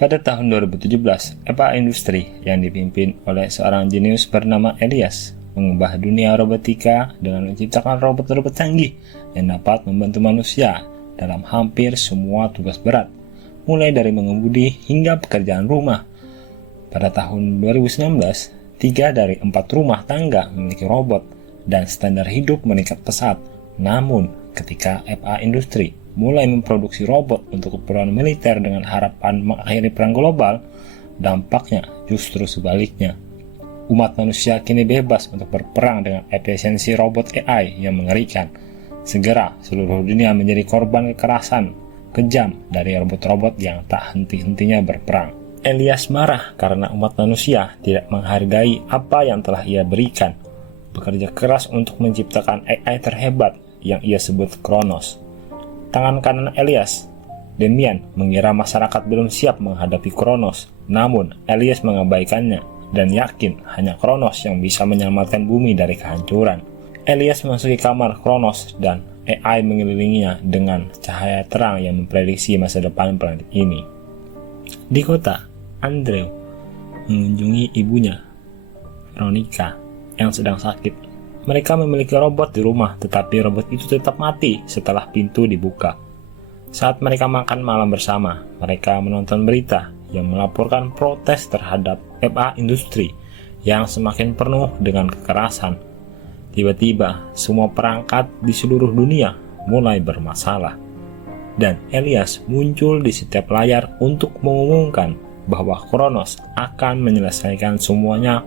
Pada tahun 2017, EPA Industri yang dipimpin oleh seorang jenius bernama Elias mengubah dunia robotika dengan menciptakan robot-robot canggih yang dapat membantu manusia dalam hampir semua tugas berat, mulai dari mengemudi hingga pekerjaan rumah. Pada tahun 2019, 3 dari 4 rumah tangga memiliki robot dan standar hidup meningkat pesat. Namun, ketika EPA Industri mulai memproduksi robot untuk keperluan militer dengan harapan mengakhiri perang global, dampaknya justru sebaliknya. Umat manusia kini bebas untuk berperang dengan efisiensi robot AI yang mengerikan. Segera seluruh dunia menjadi korban kekerasan kejam dari robot-robot yang tak henti-hentinya berperang. Elias marah karena umat manusia tidak menghargai apa yang telah ia berikan. Bekerja keras untuk menciptakan AI terhebat yang ia sebut Kronos. Tangan kanan Elias, Demian, mengira masyarakat belum siap menghadapi Kronos. Namun, Elias mengabaikannya dan yakin hanya Kronos yang bisa menyelamatkan bumi dari kehancuran. Elias memasuki kamar Kronos dan AI mengelilinginya dengan cahaya terang yang memprediksi masa depan planet ini. Di kota, Andrew mengunjungi ibunya, Veronica, yang sedang sakit. Mereka memiliki robot di rumah, tetapi robot itu tetap mati setelah pintu dibuka. Saat mereka makan malam bersama, mereka menonton berita yang melaporkan protes terhadap EPA Industri yang semakin penuh dengan kekerasan. Tiba-tiba, semua perangkat di seluruh dunia mulai bermasalah. Dan Elias muncul di setiap layar untuk mengumumkan bahwa Kronos akan menyelesaikan semuanya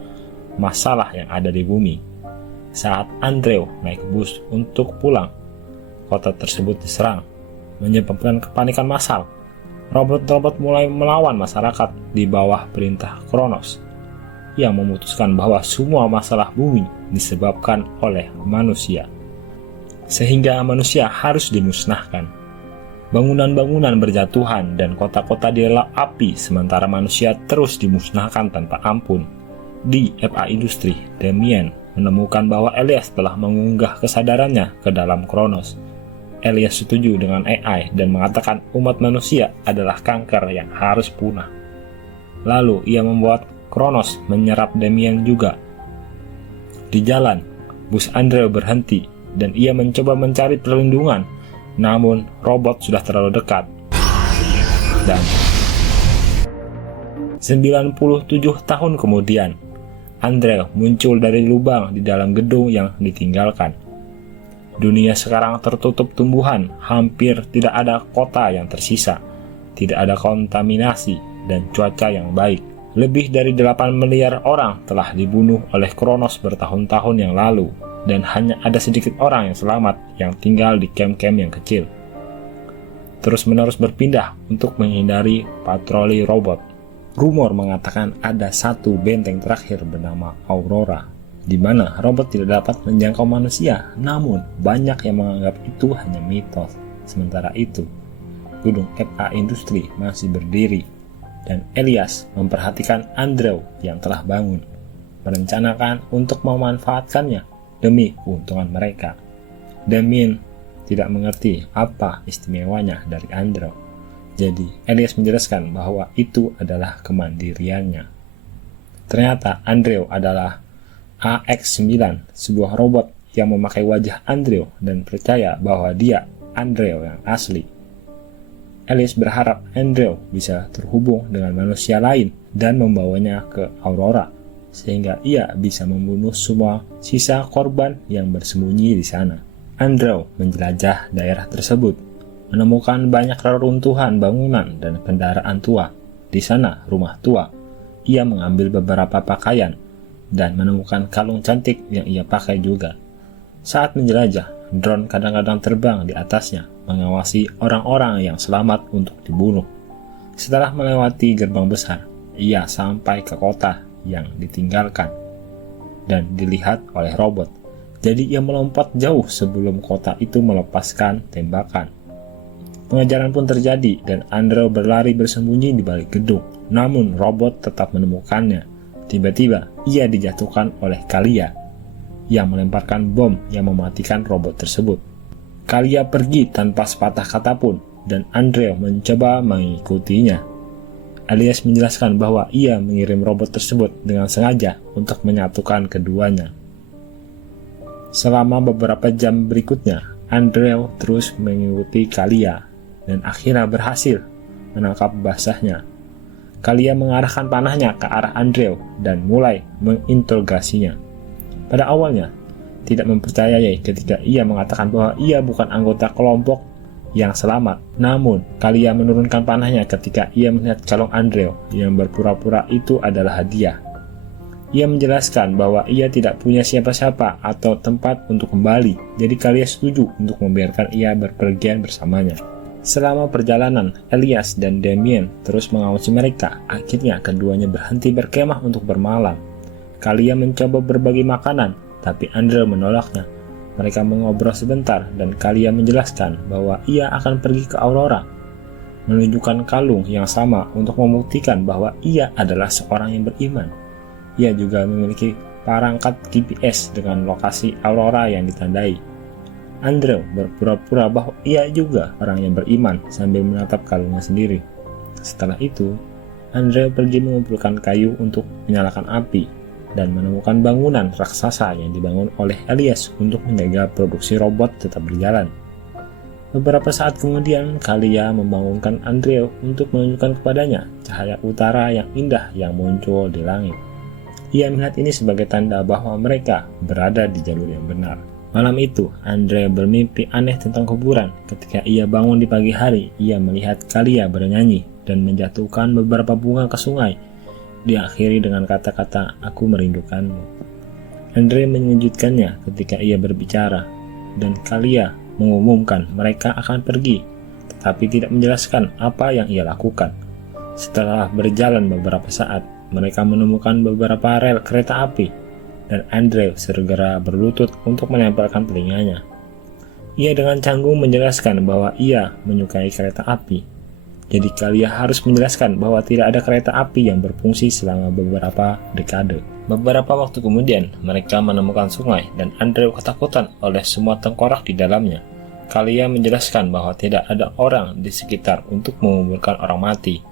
masalah yang ada di bumi. Saat Andrew naik bus untuk pulang, kota tersebut diserang, menyebabkan kepanikan massal. Robot-robot mulai melawan masyarakat di bawah perintah Kronos, yang memutuskan bahwa semua masalah bumi disebabkan oleh manusia, sehingga manusia harus dimusnahkan. Bangunan-bangunan berjatuhan dan kota-kota dilalap api, sementara manusia terus dimusnahkan tanpa ampun. Di EPA Industri, Demian menemukan bahwa Elias telah mengunggah kesadarannya ke dalam Kronos. Elias setuju dengan AI dan mengatakan umat manusia adalah kanker yang harus punah. Lalu ia membuat Kronos menyerap Demian juga. Di jalan, bus Andrew berhenti dan ia mencoba mencari perlindungan, namun robot sudah terlalu dekat. Dan 97 tahun kemudian, Andrew muncul dari lubang di dalam gedung yang ditinggalkan. Dunia sekarang tertutup tumbuhan, hampir tidak ada kota yang tersisa, tidak ada kontaminasi, dan cuaca yang baik. Lebih dari 8 miliar orang telah dibunuh oleh Kronos bertahun-tahun yang lalu, dan hanya ada sedikit orang yang selamat yang tinggal di kem-kem yang kecil. Terus-menerus berpindah untuk menghindari patroli robot. Rumor mengatakan ada satu benteng terakhir bernama Aurora, di mana robot tidak dapat menjangkau manusia, namun banyak yang menganggap itu hanya mitos. Sementara itu, gedung EPA Industri masih berdiri, dan Elias memperhatikan Andrew yang telah bangun, merencanakan untuk memanfaatkannya demi keuntungan mereka. Demian tidak mengerti apa istimewanya dari Andrew. Jadi, Elias menjelaskan bahwa itu adalah kemandiriannya. Ternyata Andrew adalah AX9, sebuah robot yang memakai wajah Andrew dan percaya bahwa dia Andrew yang asli. Elias berharap Andrew bisa terhubung dengan manusia lain dan membawanya ke Aurora, sehingga ia bisa membunuh semua sisa korban yang bersembunyi di sana. Andrew menjelajah daerah tersebut, menemukan banyak reruntuhan bangunan dan kendaraan tua. Di sana, rumah tua. Ia mengambil beberapa pakaian dan menemukan kalung cantik yang ia pakai juga. Saat menjelajah, drone kadang-kadang terbang di atasnya, mengawasi orang-orang yang selamat untuk dibunuh. Setelah melewati gerbang besar, ia sampai ke kota yang ditinggalkan dan dilihat oleh robot. Jadi ia melompat jauh sebelum kota itu melepaskan tembakan. Pengejaran pun terjadi dan Andrew berlari bersembunyi di balik gedung. Namun robot tetap menemukannya. Tiba-tiba ia dijatuhkan oleh Kalia yang melemparkan bom yang mematikan robot tersebut. Kalia pergi tanpa sepatah kata pun dan Andrew mencoba mengikutinya. Elias menjelaskan bahwa ia mengirim robot tersebut dengan sengaja untuk menyatukan keduanya. Selama beberapa jam berikutnya, Andrew terus mengikuti Kalia dan akhirnya berhasil menangkap basahnya. Kalia mengarahkan panahnya ke arah Andrew dan mulai menginterogasinya. Pada awalnya, tidak mempercayai ketika ia mengatakan bahwa ia bukan anggota kelompok yang selamat. Namun, Kalia menurunkan panahnya ketika ia melihat kalung Andrew yang berpura-pura itu adalah hadiah. Ia menjelaskan bahwa ia tidak punya siapa-siapa atau tempat untuk kembali, jadi Kalia setuju untuk membiarkan ia berpergian bersamanya. Selama perjalanan, Elias dan Damien terus mengawasi mereka. Akhirnya keduanya berhenti berkemah untuk bermalam. Kalia mencoba berbagi makanan, tapi Andrew menolaknya. Mereka mengobrol sebentar dan Kalia menjelaskan bahwa ia akan pergi ke Aurora, menunjukkan kalung yang sama untuk membuktikan bahwa ia adalah seorang yang beriman. Ia juga memiliki perangkat GPS dengan lokasi Aurora yang ditandai. Andrew berpura-pura bahwa ia juga orang yang beriman sambil menatap kalungnya sendiri. Setelah itu, Andrew pergi mengumpulkan kayu untuk menyalakan api dan menemukan bangunan raksasa yang dibangun oleh Elias untuk menjaga produksi robot tetap berjalan. Beberapa saat kemudian, Kalia membangunkan Andrew untuk menunjukkan kepadanya cahaya utara yang indah yang muncul di langit. Ia melihat ini sebagai tanda bahwa mereka berada di jalur yang benar. Malam itu, Andrew bermimpi aneh tentang kuburan. Ketika ia bangun di pagi hari, ia melihat Kalia bernyanyi dan menjatuhkan beberapa bunga ke sungai. Diakhiri dengan kata-kata, "Aku merindukanmu." Andrew mengejutkannya ketika ia berbicara, dan Kalia mengumumkan mereka akan pergi, tetapi tidak menjelaskan apa yang ia lakukan. Setelah berjalan beberapa saat, mereka menemukan beberapa rel kereta api, dan Andrew segera berlutut untuk menempelkan telinganya. Ia dengan canggung menjelaskan bahwa ia menyukai kereta api. Jadi Kalia harus menjelaskan bahwa tidak ada kereta api yang berfungsi selama beberapa dekade. Beberapa waktu kemudian, mereka menemukan sungai dan Andrew ketakutan oleh semua tengkorak di dalamnya. Kalia menjelaskan bahwa tidak ada orang di sekitar untuk menguburkan orang mati.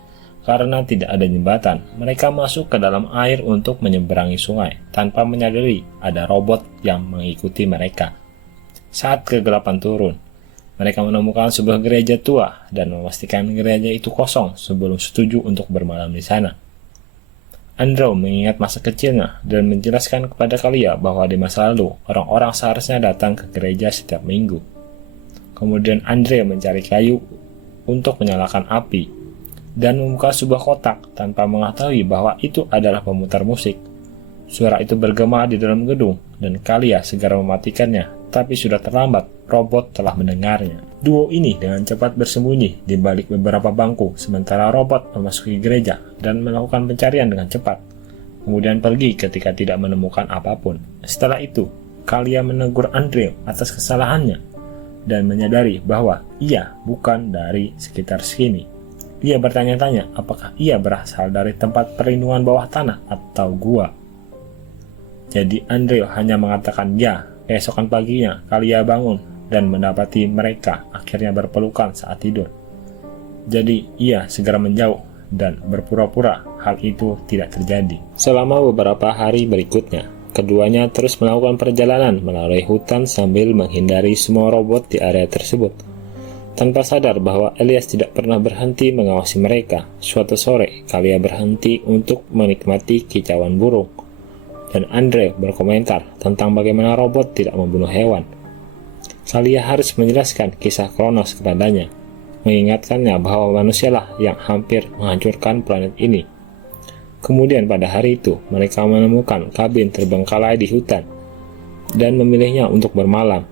Karena tidak ada jembatan, mereka masuk ke dalam air untuk menyeberangi sungai tanpa menyadari ada robot yang mengikuti mereka. Saat kegelapan turun, mereka menemukan sebuah gereja tua dan memastikan gereja itu kosong sebelum setuju untuk bermalam di sana. Andrew mengingat masa kecilnya dan menjelaskan kepada Kalia bahwa di masa lalu orang-orang seharusnya datang ke gereja setiap minggu. Kemudian Andrew mencari kayu untuk menyalakan api dan membuka sebuah kotak tanpa mengetahui bahwa itu adalah pemutar musik. Suara itu bergema di dalam gedung dan Kalia segera mematikannya, tapi sudah terlambat, robot telah mendengarnya. Duo ini dengan cepat bersembunyi di balik beberapa bangku sementara robot memasuki gereja dan melakukan pencarian dengan cepat, kemudian pergi ketika tidak menemukan apapun. Setelah itu, Kalia menegur Andrew atas kesalahannya dan menyadari bahwa ia bukan dari sekitar sini. Ia bertanya-tanya apakah ia berasal dari tempat perlindungan bawah tanah atau gua. Jadi Andrew hanya mengatakan ya. Keesokan paginya, Kalia bangun dan mendapati mereka akhirnya berpelukan saat tidur. Jadi ia segera menjauh dan berpura-pura hal itu tidak terjadi. Selama beberapa hari berikutnya, keduanya terus melakukan perjalanan melalui hutan sambil menghindari semua robot di area tersebut. Tanpa sadar bahwa Elias tidak pernah berhenti mengawasi mereka, suatu sore Kalia berhenti untuk menikmati kicauan burung. Dan Andrew berkomentar tentang bagaimana robot tidak membunuh hewan. Kalia harus menjelaskan kisah Kronos kepadanya, mengingatkannya bahwa manusialah yang hampir menghancurkan planet ini. Kemudian pada hari itu, mereka menemukan kabin terbengkalai di hutan dan memilihnya untuk bermalam.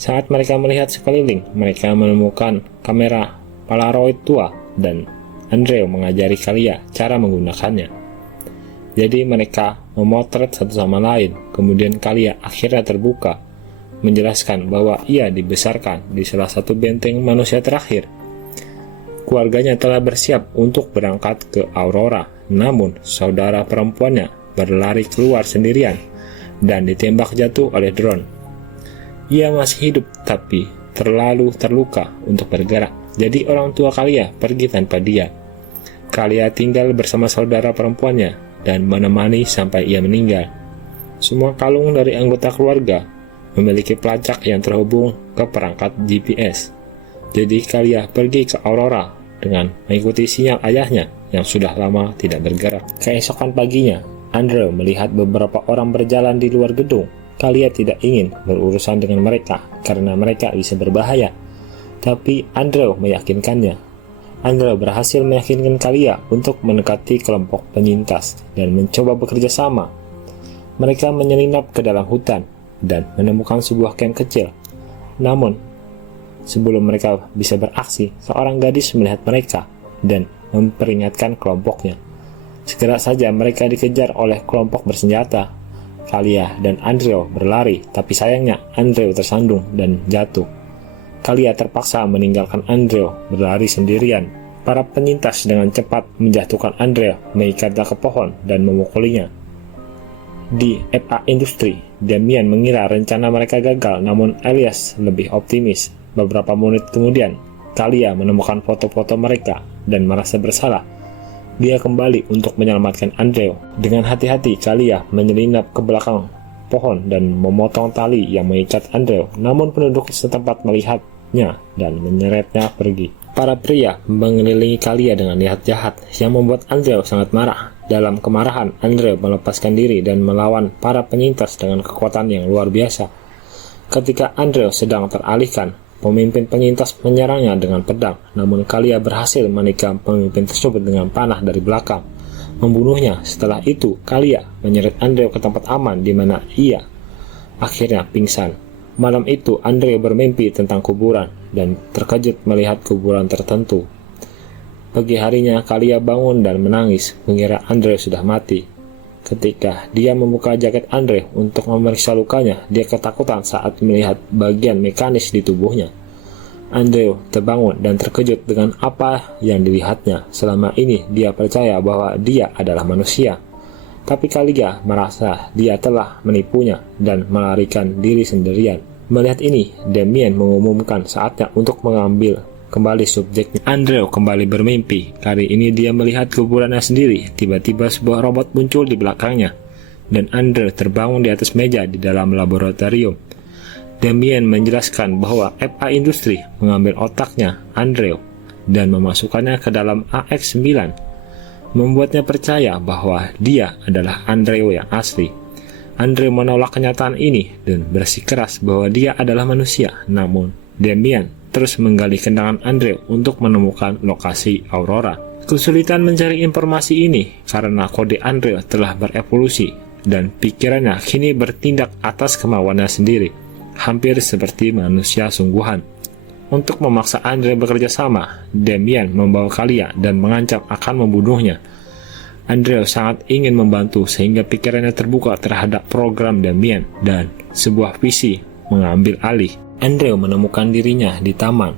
Saat mereka melihat sekeliling, mereka menemukan kamera Polaroid tua dan Andrew mengajari Kalia cara menggunakannya. Jadi mereka memotret satu sama lain, kemudian Kalia akhirnya terbuka, menjelaskan bahwa ia dibesarkan di salah satu benteng manusia terakhir. Keluarganya telah bersiap untuk berangkat ke Aurora, namun saudara perempuannya berlari keluar sendirian dan ditembak jatuh oleh drone. Ia masih hidup tapi terlalu terluka untuk bergerak, jadi orang tua Kalia pergi tanpa dia. Kalia tinggal bersama saudara perempuannya dan menemani sampai ia meninggal. Semua kalung dari anggota keluarga memiliki pelacak yang terhubung ke perangkat GPS. Jadi Kalia pergi ke Aurora dengan mengikuti sinyal ayahnya yang sudah lama tidak bergerak. Keesokan paginya, Andrew melihat beberapa orang berjalan di luar gedung. Kalia tidak ingin berurusan dengan mereka karena mereka bisa berbahaya. Tapi Andrew meyakinkannya. Andrew berhasil meyakinkan Kalia untuk mendekati kelompok penyintas dan mencoba bekerja sama. Mereka menyelinap ke dalam hutan dan menemukan sebuah camp kecil. Namun, sebelum mereka bisa beraksi, seorang gadis melihat mereka dan memperingatkan kelompoknya. Segera saja mereka dikejar oleh kelompok bersenjata. Kalia dan Andrew berlari, tapi sayangnya Andrew tersandung dan jatuh. Kalia terpaksa meninggalkan Andrew berlari sendirian. Para penyintas dengan cepat menjatuhkan Andrew, mengikatnya ke pohon dan memukulinya. Di FA Industri, Damian mengira rencana mereka gagal, namun Elias lebih optimis. Beberapa menit kemudian, Kalia menemukan foto-foto mereka dan merasa bersalah. Dia kembali untuk menyelamatkan Andrew. Dengan hati-hati, Kalia menyelinap ke belakang pohon dan memotong tali yang mengikat Andrew, namun penduduk setempat melihatnya dan menyeretnya pergi. Para pria mengelilingi Kalia dengan niat jahat yang membuat Andrew sangat marah. Dalam kemarahan, Andrew melepaskan diri dan melawan para penyintas dengan kekuatan yang luar biasa. Ketika Andrew sedang teralihkan, pemimpin penyintas menyerangnya dengan pedang, namun Kalia berhasil menikam pemimpin tersebut dengan panah dari belakang, membunuhnya. Setelah itu, Kalia menyeret Andrew ke tempat aman di mana ia akhirnya pingsan. Malam itu, Andrew bermimpi tentang kuburan dan terkejut melihat kuburan tertentu. Pagi harinya, Kalia bangun dan menangis, mengira Andrew sudah mati. Ketika dia membuka jaket Andrew untuk memeriksa lukanya, dia ketakutan saat melihat bagian mekanis di tubuhnya. Andrew terbangun dan terkejut dengan apa yang dilihatnya. Selama ini dia percaya bahwa dia adalah manusia. Tapi Kalia merasa dia telah menipunya dan melarikan diri sendirian. Melihat ini, Damian mengumumkan saatnya untuk mengambil kembali subjeknya. Andrew kembali bermimpi. Kali ini dia melihat kuburannya sendiri. Tiba-tiba sebuah robot muncul di belakangnya, dan Andrew terbangun di atas meja di dalam laboratorium. Damian menjelaskan bahwa FA Industri mengambil otaknya Andrew dan memasukkannya ke dalam AX-9, membuatnya percaya bahwa dia adalah Andrew yang asli. Andrew menolak kenyataan ini dan bersikeras bahwa dia adalah manusia. Namun, Damian terus menggali kenangan Andrew untuk menemukan lokasi Aurora. Kesulitan mencari informasi ini karena kode Andrew telah berevolusi dan pikirannya kini bertindak atas kemauannya sendiri, hampir seperti manusia sungguhan. Untuk memaksa Andrew bekerja sama, Damian membawa Kalia dan mengancam akan membunuhnya. Andrew sangat ingin membantu sehingga pikirannya terbuka terhadap program Damian dan sebuah visi mengambil alih. Andrew menemukan dirinya di taman,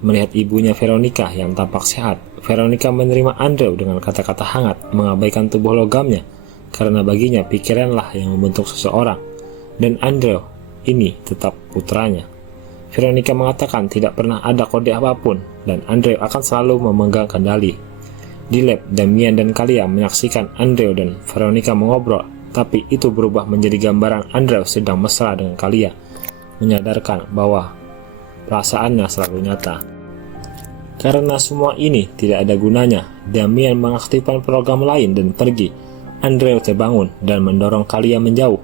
melihat ibunya Veronica yang tampak sehat. Veronica menerima Andrew dengan kata-kata hangat, mengabaikan tubuh logamnya, karena baginya pikiranlah yang membentuk seseorang, dan Andrew ini tetap putranya. Veronica mengatakan tidak pernah ada kode apapun, dan Andrew akan selalu memegang kendali. Di lab, Damian dan Kalia menyaksikan Andrew dan Veronica mengobrol, tapi itu berubah menjadi gambaran Andrew sedang mesra dengan Kalia, menyadarkan bahwa perasaannya selalu nyata. Karena semua ini tidak ada gunanya, Damian mengaktifkan program lain dan pergi. Andrew terbangun dan mendorong Kalia menjauh,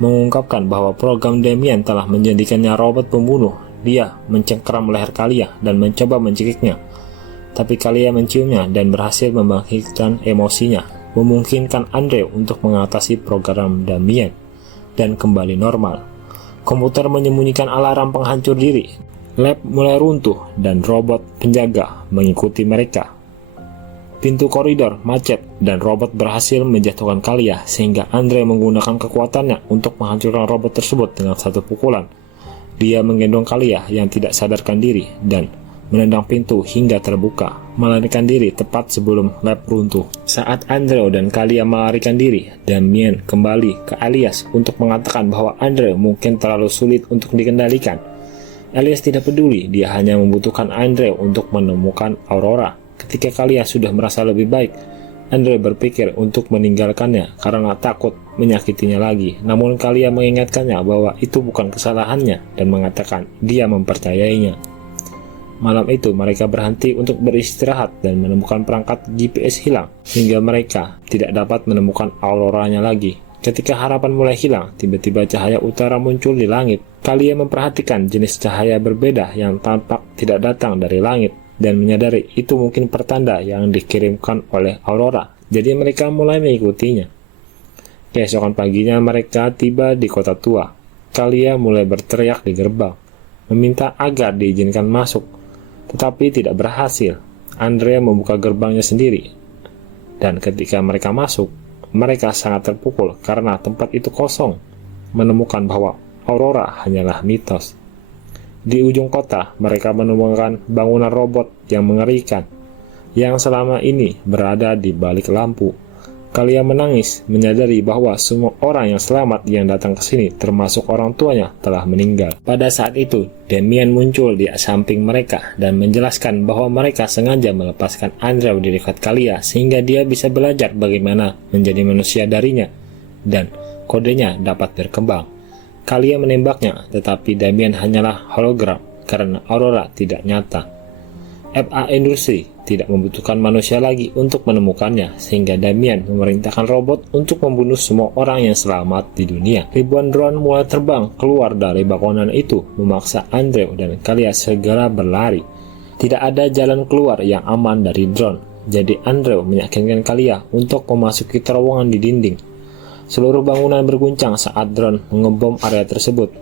mengungkapkan bahwa program Damian telah menjadikannya robot pembunuh. Dia mencengkeram leher Kalia dan mencoba mencekiknya, tapi Kalia menciumnya dan berhasil membangkitkan emosinya, memungkinkan Andrew untuk mengatasi program Damian dan kembali normal. Komputer menyembunyikan alarm penghancur diri. Lab mulai runtuh dan robot penjaga mengikuti mereka. Pintu koridor macet dan robot berhasil menjatuhkan Kalia sehingga Andrew menggunakan kekuatannya untuk menghancurkan robot tersebut dengan satu pukulan. Dia menggendong Kalia yang tidak sadarkan diri dan menendang pintu hingga terbuka, melarikan diri tepat sebelum lab runtuh. Saat Andrew dan Kalia melarikan diri, Damian kembali ke Elias untuk mengatakan bahwa Andrew mungkin terlalu sulit untuk dikendalikan. Elias tidak peduli, dia hanya membutuhkan Andrew untuk menemukan Aurora. Ketika Kalia sudah merasa lebih baik, Andre berpikir untuk meninggalkannya karena takut menyakitinya lagi. Namun Kalia mengingatkannya bahwa itu bukan kesalahannya dan mengatakan dia mempercayainya. Malam itu mereka berhenti untuk beristirahat dan menemukan perangkat GPS hilang, sehingga mereka tidak dapat menemukan Auroranya lagi. Ketika harapan mulai hilang, tiba-tiba cahaya utara muncul di langit. Kalia memperhatikan jenis cahaya berbeda yang tampak tidak datang dari langit, dan menyadari itu mungkin pertanda yang dikirimkan oleh Aurora. Jadi mereka mulai mengikutinya. Keesokan paginya mereka tiba di kota tua. Kalia mulai berteriak di gerbang, meminta agar diizinkan masuk, tetapi tidak berhasil. Andre membuka gerbangnya sendiri, dan ketika mereka masuk, mereka sangat terpukul karena tempat itu kosong, menemukan bahwa Aurora hanyalah mitos. Di ujung kota, mereka menemukan bangunan robot yang mengerikan, yang selama ini berada di balik lampu. Kalia menangis, menyadari bahwa semua orang yang selamat yang datang ke sini, termasuk orang tuanya, telah meninggal. Pada saat itu, Damian muncul di samping mereka dan menjelaskan bahwa mereka sengaja melepaskan Andrew di dekat Kalia sehingga dia bisa belajar bagaimana menjadi manusia darinya dan kodenya dapat berkembang. Kalia menembaknya, tetapi Damian hanyalah hologram karena Aurora tidak nyata. FA Industri tidak membutuhkan manusia lagi untuk menemukannya, sehingga Damian memerintahkan robot untuk membunuh semua orang yang selamat di dunia. Ribuan drone mulai terbang keluar dari bangunan itu, memaksa Andrew dan Kalia segera berlari. Tidak ada jalan keluar yang aman dari drone, jadi Andrew meyakinkan Kalia untuk memasuki terowongan di dinding. Seluruh bangunan berguncang saat drone mengebom area tersebut,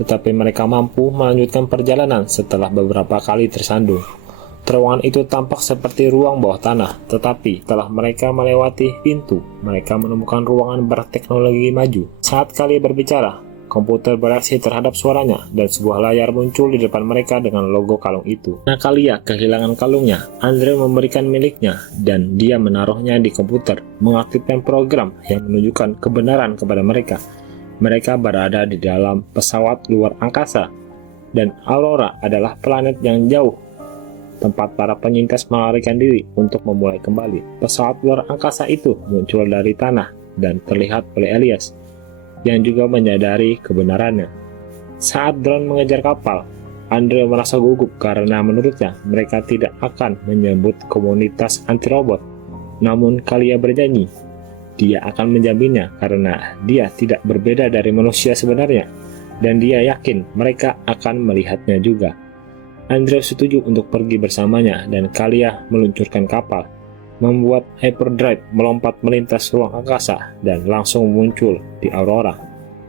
tetapi mereka mampu melanjutkan perjalanan setelah beberapa kali tersandung. Terowongan itu tampak seperti ruang bawah tanah, tetapi setelah mereka melewati pintu, mereka menemukan ruangan berteknologi maju. Saat Kalia berbicara, komputer bereaksi terhadap suaranya, dan sebuah layar muncul di depan mereka dengan logo kalung itu. Nah, Kalia kehilangan kalungnya. Andre memberikan miliknya, dan dia menaruhnya di komputer, mengaktifkan program yang menunjukkan kebenaran kepada mereka. Mereka berada di dalam pesawat luar angkasa, dan Aurora adalah planet yang jauh, tempat para penyintas melarikan diri untuk memulai kembali. Pesawat luar angkasa itu muncul dari tanah dan terlihat oleh Elias, yang juga menyadari kebenarannya. Saat drone mengejar kapal, Andre merasa gugup karena menurutnya mereka tidak akan menyebut komunitas anti-robot. Namun Kalia berjanji, dia akan menjaminnya karena dia tidak berbeda dari manusia sebenarnya, dan dia yakin mereka akan melihatnya juga. Andre setuju untuk pergi bersamanya, dan Kalia meluncurkan kapal, membuat hyperdrive melompat melintas ruang angkasa dan langsung muncul di Aurora.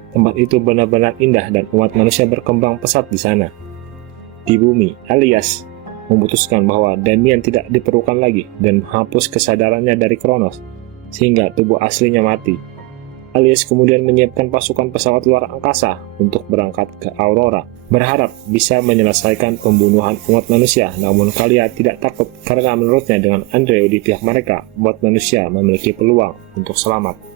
Tempat itu benar-benar indah dan umat manusia berkembang pesat di sana. Di bumi, Elias memutuskan bahwa Damian tidak diperlukan lagi dan menghapus kesadarannya dari Kronos, sehingga tubuh aslinya mati. Elias kemudian menyiapkan pasukan pesawat luar angkasa untuk berangkat ke Aurora, berharap bisa menyelesaikan pembunuhan umat manusia. Namun Kalia tidak takut karena menurutnya dengan Andrew di pihak mereka, umat manusia memiliki peluang untuk selamat.